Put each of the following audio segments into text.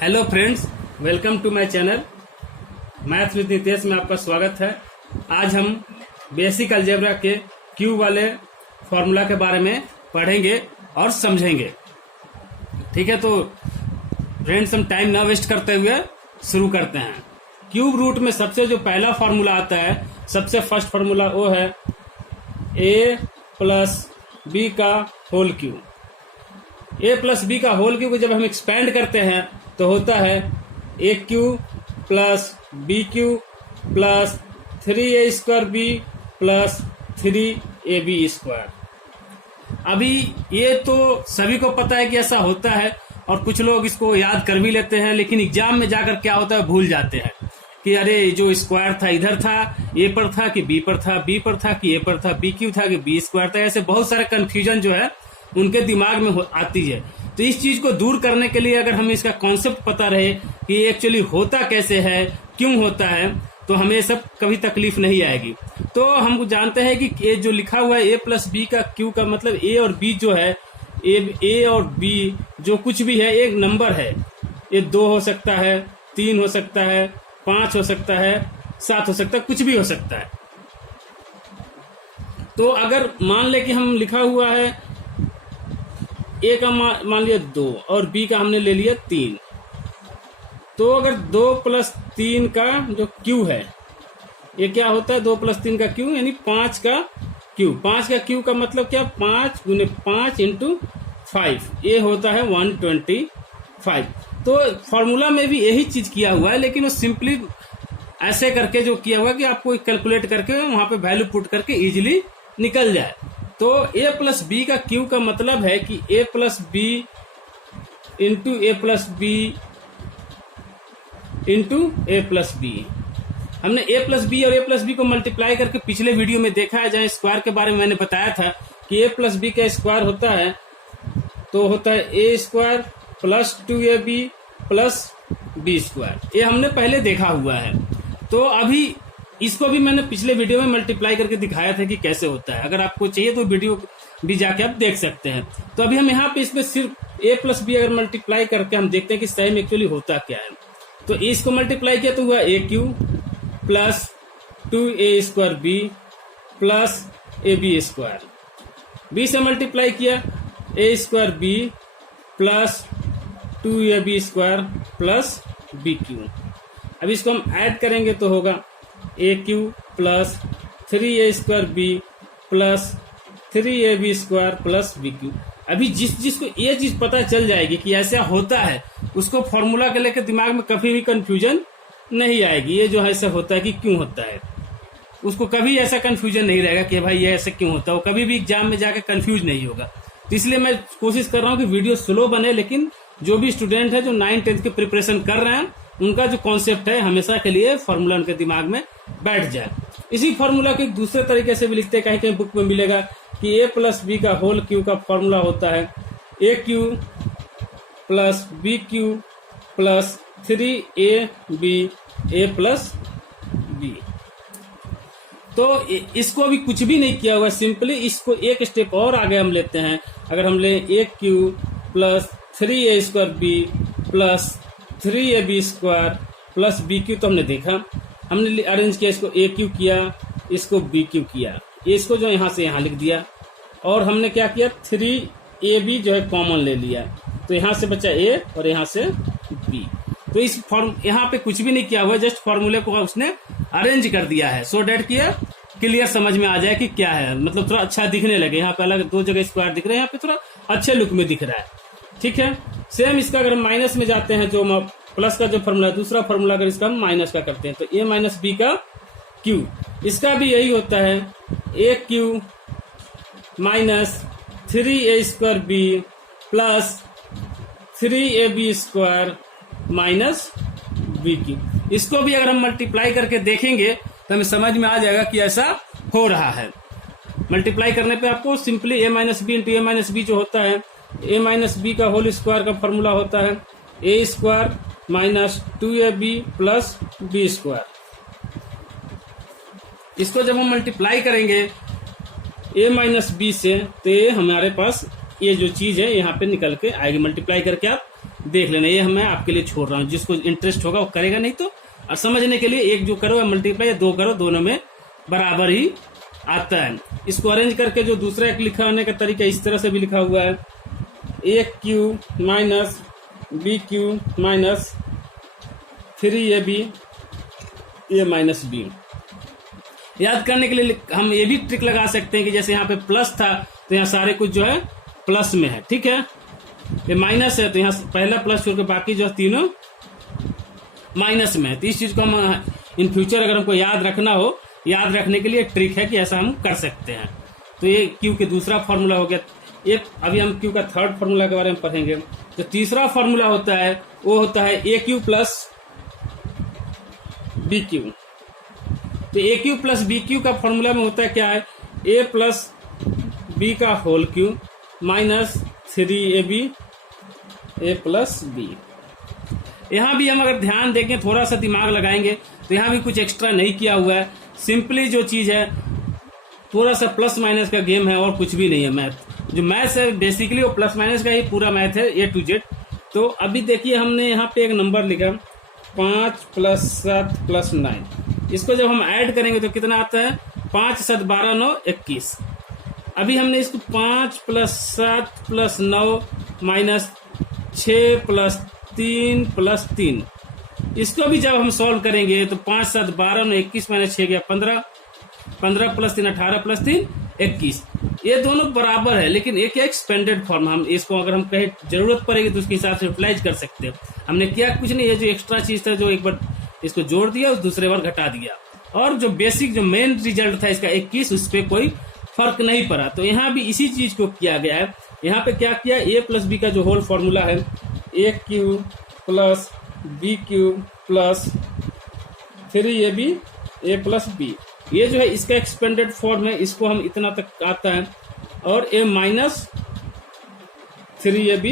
Hello friends, welcome to my channel maths with Nitesh में आपका स्वागत है। आज हम बेसिक अलजेब्रा के क्यूब वाले फॉर्मूला के बारे में पढ़ेंगे और समझेंगे। ठीक है, तो फ्रेंड्स हम टाइम ना वेस्ट करते हुए शुरू करते हैं। क्यूब रूट में सबसे जो पहला फॉर्मूला आता है, सबसे फर्स्ट फॉर्मूला वो है a प्लस बी का whole cube. a plus B का होल क्यूब को जब हम एक्सपेंड करते हैं तो होता है a cube plus B cube plus 3a square b plus 3ab square. अभी ये तो सभी को पता है कि ऐसा होता है और कुछ लोग इसको याद कर भी लेते हैं, लेकिन एग्जाम में जाकर क्या होता है भूल जाते हैं कि अरे जो स्क्वायर था इधर था, ए पर था कि बी पर था, बी पर था कि ए पर था, बी क्यू था कि बी स्क्वायर था। ऐसे बहुत सारे कंफ्यूजन जो है उनके दिमाग में आती है। तो इस चीज को दूर करने के लिए अगर हमें इसका कॉन्सेप्ट पता रहे कि एक्चुअली होता कैसे है, क्यों होता है, तो हमें सब कभी तकलीफ नहीं आएगी। तो हम जानते हैं कि ये जो लिखा हुआ है ए प्लस बी का क्यू का मतलब ए और बी जो है, ए और बी जो कुछ भी है एक नंबर है। ये 2 हो सकता है, 3 हो सकता है, 5 हो सकता है, 7 हो सकता है, कुछ भी हो सकता है। तो अगर मान ले कि हम लिखा हुआ है ए का मान लिया 2 और बी का हमने ले लिया 3, तो अगर 2 प्लस 3 का जो क्यू है ये क्या होता है, 2 प्लस 3 का क्यू यानी 5 का क्यू। 5 का क्यू का मतलब क्या, 5 गुने 5 इंटू 5, ये होता है 125। तो फॉर्मूला में भी यही चीज किया हुआ है, लेकिन वो सिंपली ऐसे करके जो किया हुआ है कि आपको कैलकुलेट करके वहां पे वैल्यू पुट करके इजीली निकल जाए। तो a प्लस बी का क्यू का मतलब है कि a plus B into A plus B into A plus B. हमने a प्लस बी और a प्लस बी को मल्टीप्लाई करके पिछले वीडियो में देखा है, जहां स्क्वायर के बारे में मैंने बताया था कि a प्लस बी का स्क्वायर होता है तो होता है a square plus 2ab plus B square. ये हमने पहले देखा हुआ है। तो अभी इसको भी मैंने पिछले वीडियो में मल्टीप्लाई करके दिखाया था कि कैसे होता है। अगर आपको चाहिए तो वीडियो भी जाके आप देख सकते हैं। तो अभी हम यहाँ पे इसमें सिर्फ a प्लस बी अगर मल्टीप्लाई करके हम देखते हैं कि सही में एक्चुअली होता क्या है। तो इसको मल्टीप्लाई किया तो हुआ a cube plus 2a square b plus A b square. B से मल्टीप्लाई किया a square b plus 2ab square plus B cube. अब इसको हम ऐड करेंगे तो होगा a cube plus 3a square b plus 3ab square plus B cube. अभी जिसको ये चीज पता चल जाएगी कि ऐसा होता है, उसको फॉर्मूला के लेकर दिमाग में कभी भी कंफ्यूजन नहीं आएगी। ये जो है ऐसा होता है कि क्यों होता है, उसको कभी ऐसा कंफ्यूजन नहीं रहेगा कि भाई ये ऐसा क्यों होता है। वो कभी भी एग्जाम में जाकर कंफ्यूज नहीं होगा। तो इसलिए मैं कोशिश कर रहा हूँ कि वीडियो स्लो बने, लेकिन जो भी स्टूडेंट है जो 9th-10th की प्रिपरेशन कर रहे हैं उनका जो कॉन्सेप्ट है हमेशा के लिए फॉर्मूला उनके दिमाग में बैठ जाए। इसी फॉर्मूला को एक दूसरे तरीके से भी लिखते हैं, कहीं कहीं बुक में मिलेगा कि a प्लस बी का होल क्यू का फॉर्मूला होता है a cube plus B cube plus 3ab a plus b. तो इसको अभी कुछ भी नहीं किया हुआ, सिंपली इसको एक स्टेप और आगे हम लेते हैं। अगर हम ले a cube plus 3a square b plus 3ab square plus B cube, तो हमने देखा, हमने अरेंज किया, इसको ए क्यू किया, इसको बी क्यू किया, इसको जो यहाँ से यहाँ लिख दिया, और हमने क्या किया 3ab जो है कॉमन ले लिया, तो यहाँ से बचा a और यहाँ से b। तो इस फॉर्म यहाँ पे कुछ भी नहीं किया हुआ, जस्ट फॉर्मूले को उसने अरेंज कर दिया है सो डैट कि क्लियर समझ में आ जाए कि क्या है, मतलब थोड़ा अच्छा दिखने लगे। यहाँ पे अलग 2 जगह स्क्वायर दिख रहे हैं, यहाँ पे थोड़ा अच्छे लुक में दिख रहा है। ठीक है, सेम इसका अगर हम माइनस में जाते हैं, जो प्लस का जो फॉर्मूला है, दूसरा फॉर्मूला अगर इसका हम माइनस का करते हैं तो a माइनस बी का क्यू, इसका भी यही होता है a cube minus 3a square b plus 3ab square minus B cube. इसको भी अगर हम मल्टीप्लाई करके देखेंगे तो हमें समझ में आ जाएगा कि ऐसा हो रहा है। मल्टीप्लाई करने पे आपको simply a minus B into A minus B जो होता है, a माइनस बी का होल स्क्वायर का फॉर्मूला होता है a square minus 2ab plus B square. इसको जब हम मल्टीप्लाई करेंगे a माइनस बी से, तो ये हमारे पास ये जो चीज है यहाँ पे निकल के आएगी। मल्टीप्लाई करके आप देख लेना, ये मैं आपके लिए छोड़ रहा हूँ, जिसको इंटरेस्ट होगा वो करेगा, नहीं तो और समझने के लिए एक जो करो मल्टीप्लाई, दो करो, दोनों में बराबर ही आता है। इसको अरेंज करके जो दूसरा एक लिखा होने का तरीका इस तरह से भी लिखा हुआ है, a cube minus B cube minus 3ab a minus b. याद करने के लिए हम ये भी ट्रिक लगा सकते हैं कि जैसे यहाँ पे प्लस था तो यहाँ सारे कुछ जो है प्लस में है, ठीक है। ये माइनस है तो यहाँ पहला प्लस छोड़ के बाकी जो है तीनों माइनस में है। तो इस चीज को हम इन फ्यूचर अगर हमको याद रखना हो, याद रखने के लिए ट्रिक है कि ऐसा हम कर सकते हैं। तो ये क्यू के दूसरा फॉर्मूला हो गया। एक अभी हम क्यू का थर्ड फॉर्मूला के बारे में पढ़ेंगे। जो तीसरा फॉर्मूला होता है वो होता है a cube plus B cube. तो ए क्यू प्लस बी क्यू का फॉर्मूला में होता है क्या है, ए प्लस बी का whole Q minus 3ab a plus B. यहाँ भी हम अगर ध्यान देंगे, थोड़ा सा दिमाग लगाएंगे तो यहाँ भी कुछ एक्स्ट्रा नहीं किया हुआ है। सिंपली जो चीज है थोड़ा सा प्लस माइनस का गेम है और कुछ भी नहीं है। मैथ जो मैथ्स है बेसिकली वो प्लस माइनस का ही पूरा मैथ है ए टू जेड। तो अभी देखिए हमने यहाँ पे एक नंबर लिखा 5 + 7 + 9। इसको जब हम ऐड करेंगे तो कितना आता है, 5 × 7 = 12 9 21। अभी हमने इसको 5 + 7 + 9 माइनस 6 + 3 + 3, इसको भी जब हम सॉल्व करेंगे तो 5 × 7 = 12 9 21 माइनस 6 गया 15, 15 + 3 18 + 3 21। ये दोनों बराबर है, लेकिन एक एक्सपेंडेड फॉर्म। हम इसको अगर हम कहीं जरूरत पड़ेगी तो उसके हिसाब से यूटिलाइज कर सकते हैं। हमने किया कुछ नहीं, ये जो एक्स्ट्रा चीज था जो एक बार इसको जोड़ दिया, उस दूसरे बार घटा दिया, और जो बेसिक जो मेन रिजल्ट था इसका 21, उस पर कोई फर्क नहीं पड़ा। तो यहाँ भी इसी चीज को किया गया है। यहाँ पे क्या किया, ए प्लस बी का जो होल फॉर्मूला है, a cube plus B cube plus 3ab a plus b, ये जो है इसका एक्सपेंडेड फॉर्म है। इसको हम इतना तक आता है, और ए minus 3ab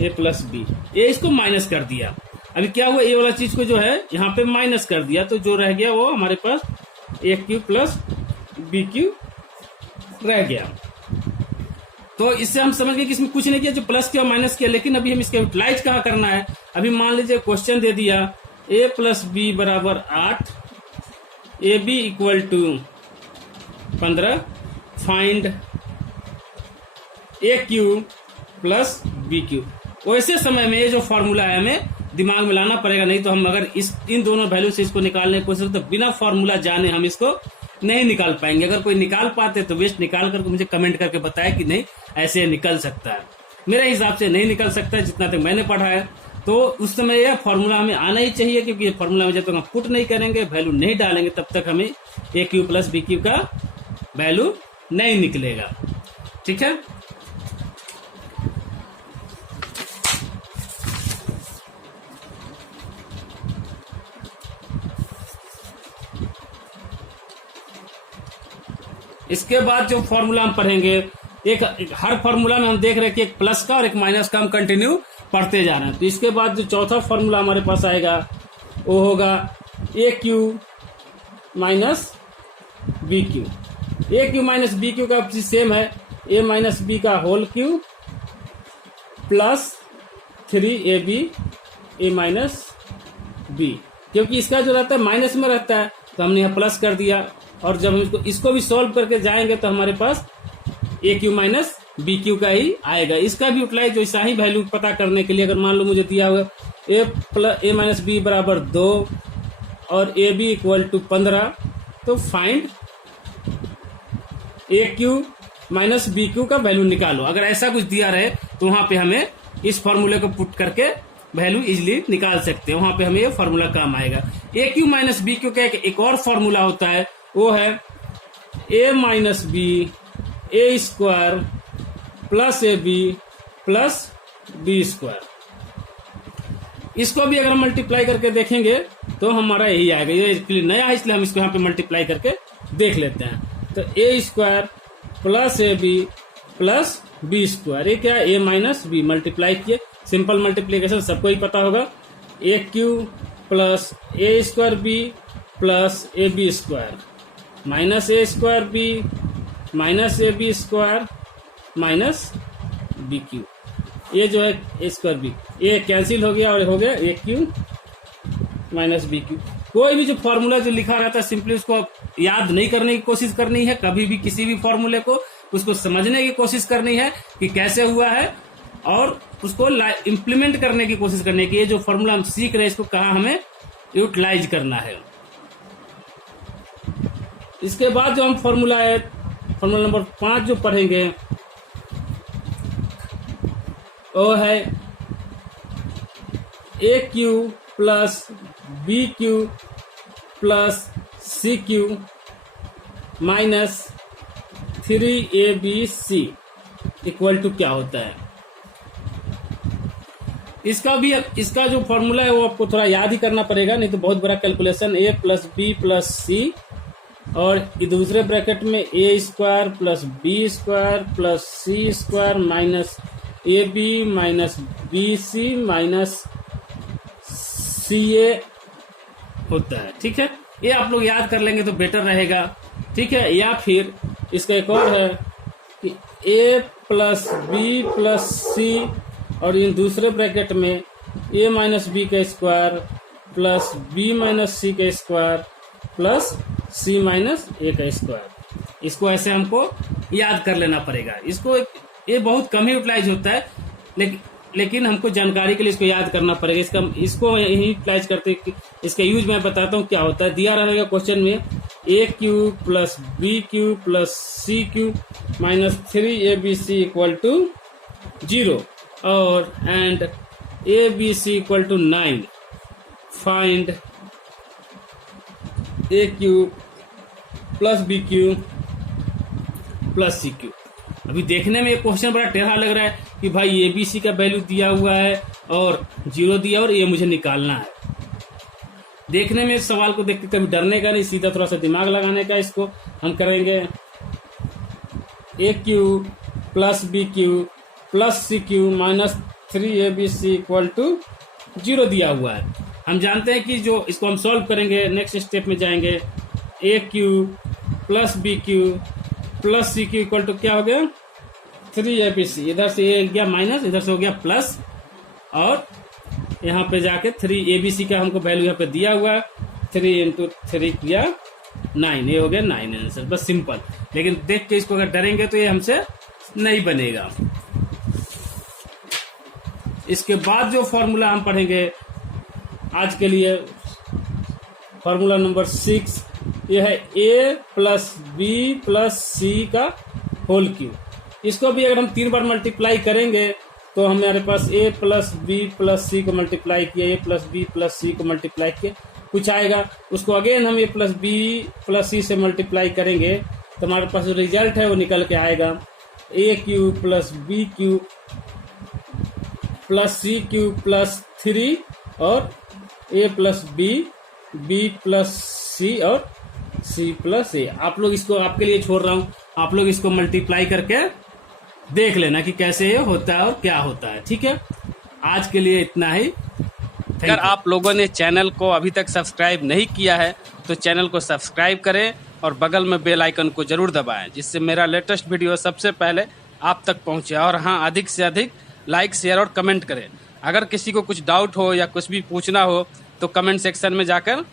a plus b, ये इसको माइनस कर दिया। अभी क्या हुआ, ए वाला चीज को जो है यहाँ पे माइनस कर दिया, तो जो रह गया वो हमारे पास ए क्यू प्लस बी क्यू रह गया। तो इससे हम समझ गए कि इसमें कुछ नहीं किया, जो प्लस किया माइनस किया। लेकिन अभी हम इसका यूटिलाइज कहाँ करना है। अभी मान लीजिए क्वेश्चन दे दिया a + b = 8, ab = 15, find a q plus B cube. वैसे समय में ये जो फॉर्मूला है हमें दिमाग में लाना पड़ेगा, नहीं तो हम अगर इन दोनों वैल्यू से इसको निकालने की कोशिश तो बिना फॉर्मूला जाने हम इसको नहीं निकाल पाएंगे। अगर कोई निकाल पाते तो बेस्ट, निकाल करके मुझे कमेंट करके बताया कि नहीं ऐसे निकल सकता है। मेरे हिसाब से नहीं निकल सकता है, जितना तक मैंने पढ़ा है। तो उस समय यह फॉर्मूला हमें आना ही चाहिए, क्योंकि ये फॉर्मूला में जब तक हम पुट नहीं करेंगे, वैल्यू नहीं डालेंगे, तब तक हमें ए क्यू प्लस बी क्यू का वैल्यू नहीं निकलेगा। ठीक है, इसके बाद जो फॉर्मूला हम पढ़ेंगे, एक हर फॉर्मूला में हम देख रहे हैं कि एक प्लस का और एक माइनस का हम कंटिन्यू पढ़ते जा रहे हैं। तो इसके बाद जो चौथा फॉर्मूला हमारे पास आएगा वो होगा a cube minus B Q. A cube minus B cube का सेम है, ए माइनस बी का whole Q plus 3ab a minus B. क्योंकि इसका जो रहता है माइनस में रहता है तो हमने यहाँ प्लस कर दिया, और जब हम इसको भी सॉल्व करके जाएंगे तो हमारे पास ए क्यू माइनस बी क्यू का ही आएगा। इसका भी यूटिलाइज वैसा ही वैल्यू पता करने के लिए, अगर मान लो मुझे दिया हुआ ए माइनस बी = 2 और ए बी = 15, तो find a cube minus B cube का वैल्यू निकालो। अगर ऐसा कुछ दिया रहे तो वहां पे हमें इस फॉर्मूले को पुट करके वैल्यू इजिली निकाल सकते हैं, वहां पे हमें ये फॉर्मूला काम आएगा। ए क्यू माइनस बी क्यू का एक और फॉर्मूला होता है, वो है a minus B A square plus A B plus B square. इसको भी अगर हम मल्टीप्लाई करके देखेंगे तो हमारा यही आएगा। ये नया है इसलिए हम इसको यहाँ पे मल्टीप्लाई करके देख लेते हैं। तो a square plus A B plus B square, ये क्या है, a माइनस बी मल्टीप्लाई किए, सिंपल मल्टीप्लीकेशन सबको ही पता होगा। A cube plus a square b plus A b square minus a square b minus a b square minus B cube. ये जो है ए स्क्वायर बी, ये कैंसिल हो गया और हो गया a cube minus B cube. कोई भी जो फॉर्मूला जो लिखा रहता है सिंपली उसको याद नहीं करने की कोशिश करनी है, कभी भी किसी भी फॉर्मूले को उसको समझने की कोशिश करनी है कि कैसे हुआ है, और उसको इम्प्लीमेंट करने की कोशिश करनी है कि ये जो फॉर्मूला हम सीख रहे हैं इसको कहाँ हमें यूटिलाइज करना है। इसके बाद जो हम फॉर्मूला है, फॉर्मूला नंबर 5 जो पढ़ेंगे वो है a cube plus B cube plus c cube minus 3abc equal to क्या होता है। इसका जो फॉर्मूला है वो आपको थोड़ा याद ही करना पड़ेगा, नहीं तो बहुत बड़ा calculation. A plus b plus c और दूसरे ब्रैकेट में a square plus B square plus c square minus a b minus b c minus c a होता है। ठीक है, ये आप लोग याद कर लेंगे तो बेटर रहेगा। ठीक है, या फिर इसका एक और है कि ए प्लस बी प्लस सी और इन दूसरे ब्रैकेट में ए माइनस बी का स्क्वायर प्लस बी माइनस सी का स्क्वायर प्लस सी माइनस ए का स्क्वायर। इसको ऐसे हमको याद कर लेना पड़ेगा। इसको ये बहुत कम ही यूटिलाइज होता है, लेकिन हमको जानकारी के लिए इसको याद करना पड़ेगा। इसको यही यूटिलाइज करते, इसका यूज मैं बताता हूँ क्या होता है। दिया रहेगा क्वेश्चन में a cube plus B cube plus c cube minus 3abc equal to 0 और and abc equal to 9। Find a cube plus B cube plus c cube. अभी देखने में ये क्वेश्चन बड़ा टेढ़ा लग रहा है कि भाई एबीसी का वैल्यू दिया हुआ है और 0 दिया और ये मुझे निकालना है। देखने में इस सवाल को देख के कभी डरने का नहीं, सीधा थोड़ा सा दिमाग लगाने का। इसको हम करेंगे a cube plus B cube plus c cube minus 3abc equal to 0 दिया हुआ है। हम जानते हैं कि जो इसको हम सॉल्व करेंगे, नेक्स्ट स्टेप में जाएंगे। A cube plus B cube plus c cube equal to क्या हो गया 3abc। इधर से ये गया माइनस, इधर से हो गया प्लस, और यहाँ पे जाके 3abc का हमको वैल्यू यहाँ पे दिया हुआ है। 3 इंटू 3 किया 9, ये हो गया 9 आंसर। बस सिंपल। लेकिन देख के इसको अगर डरेंगे तो ये हमसे नहीं बनेगा। इसके बाद जो फॉर्मूला हम पढ़ेंगे आज के लिए, फॉर्मूला नंबर 6, यह है ए प्लस बी प्लस सी का होल क्यूब। इसको भी अगर हम 3 बार मल्टीप्लाई करेंगे तो हमारे पास ए प्लस बी प्लस सी को मल्टीप्लाई किया, ए प्लस बी प्लस सी को मल्टीप्लाई किया, कुछ आएगा। उसको अगेन हम ए प्लस बी प्लस सी से मल्टीप्लाई करेंगे तो हमारे पास जो रिजल्ट है वो निकल के आएगा ए cube plus B cube plus c cube plus 3 और a plus b b plus c और सी प्लस ए। आप लोग इसको आपके लिए छोड़ रहा हूँ, आप लोग इसको मल्टीप्लाई करके देख लेना कि कैसे ये होता है और क्या होता है। ठीक है, आज के लिए इतना ही। अगर आप लोगों ने चैनल को अभी तक सब्सक्राइब नहीं किया है तो चैनल को सब्सक्राइब करें और बगल में बेल आइकन को जरूर दबाएं, जिससे मेरा लेटेस्ट वीडियो सबसे पहले आप तक पहुंचे। और हाँ, अधिक से अधिक लाइक शेयर और कमेंट करें। अगर किसी को कुछ डाउट हो या कुछ भी पूछना हो तो कमेंट सेक्शन में जाकर